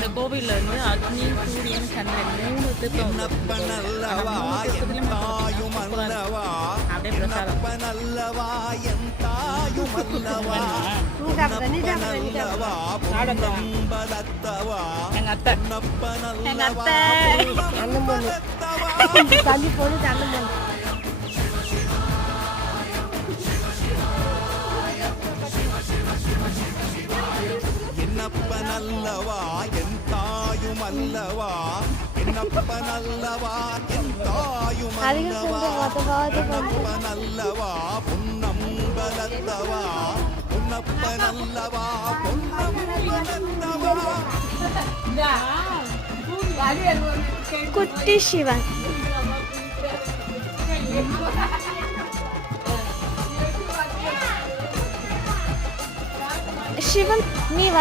இந்த கோவிலில் வந்து அக்னி சூரியன் சந்திரன் 3 திருப்பம் அப்படியே பிரசாதம் எங்க அத்தை தண்ணி போடு தண்ணி என்னப்பனல்லவா என் தாயும் அல்லவா என்னப்பனல்லவா என் தாயும் அல்லவா பொன்னம்பலத்தவா பொன்னப்பனல்லவா பொன்னம்பலத்தவா குட்டி சிவன் சிவன் நீ வர